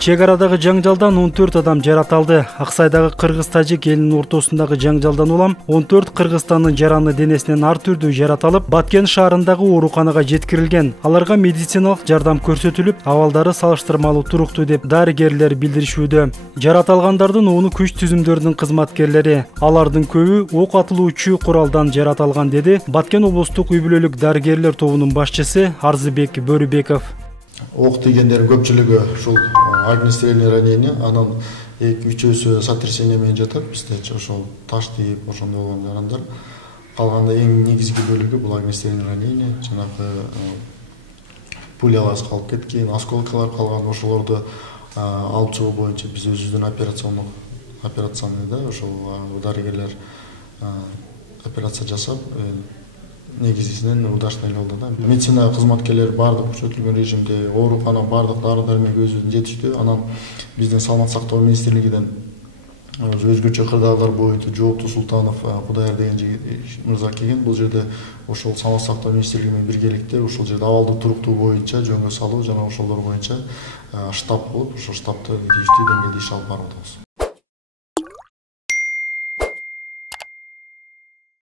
Чек арадагы жаңжалдан 14 адам жаратылды. Аксайдагы кыргыз-тажик элинин ортосундагы жаңжалдан улам 14 кыргызстандын жараны денесинен ар түрдүү жаратылып, Баткен шаарындагы ооруканага жеткирилген. Аларга медициналык жардам көрсөтүлүп, абалдары салыштырмалуу туруктуу деп дарыгерлер билдиришүүдө. Жаратылгандардын ону күч түзүмдөрүнүн кызматкерлери. Алардын көбү ок атылуучу куралдан жаратылган, деди Баткен облустук үй бүлөлүк дарыгерлер тобунун башчысы Арзыбек Бөрүбеков. Ок дегендер көпчүлүгү ушул огнестрельный ранение, анан 2-3-өсү сотрясение менен жатат. Бизде ошол таш тийип ошондой болгон жарандар. Калганда эң негизги бөлүгү бул огнестрельный ранение, жанагы пулялар калып кеткен, осколкалар калган, ошолорду алып чыгуу боюнча биз өзүбүздүн операционный да ошол дарыгерлер операция жасап, негизинен удачный эле болду да. Медицина кызматкерлери бардык күчөтүлгөн режимде, оорукана бардык дары-дармек өзүнүн жетиштүү. Анан биздин саламат сактоо министрлигинен өзгөчө кырдаалдар боюнча жоопту Султанов Кудайыр деген мырза келген. Бул жерде ошол саламат сактоо министрлиги менен биргеликте ушул жерде абалды туруктуу боюнча жөнгө салуу жана ошолор боюнча штаб болуп, ошол штабты тийиштүү деңгээлде иш алып барып атабыз.